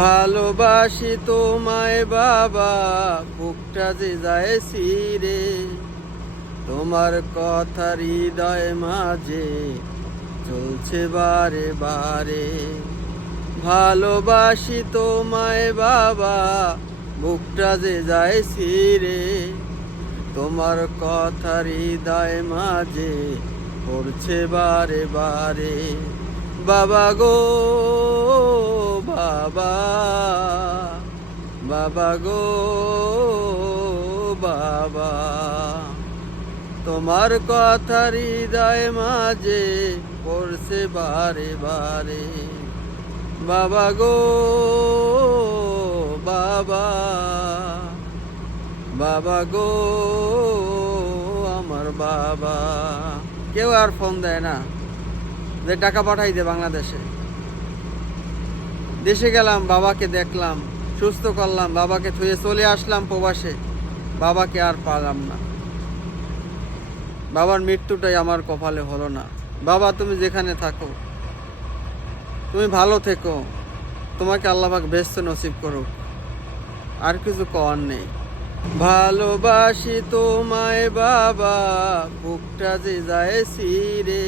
ভালোবাসি তোমায় বাবা, বুকটা যে যায় ছিঁড়ে, তোমার কথা হৃদয় মাঝে চলছে বারে বারে। ভালোবাসি তোমায় বাবা, বুকটা যে যায় ছিঁড়ে, তোমার কথা হৃদয় মাঝে পড়ছে বারে বারে। বাবা গো বাবা, বাবা গো বাবা, তোমার কথা হৃদয় মাঝে পড়ছে বারে বারে। বাবা গো বাবা, বাবা গো আমার বাবা। কেউ আর ফোন দেয় না যে টাকা পাঠাই দে বাংলাদেশে। দেশে গেলাম, বাবাকে দেখলাম, সুস্থ করলাম, বাবাকে থুয়ে চলে আসলাম প্রবাসে, বাবাকে আর পালাম না। বাবার মৃত্যুটাই আমার কপালে হলো না। বাবা তুমি যেখানে থাকো, তুমি ভালো থেকো, তোমাকে আল্লাহ পাক বেহেশত নসিব করুক, আর কিছু কওয়ার নেই। ভালোবাসি তোমায় বাবা, বুকটা যে যায় ছিঁড়ে,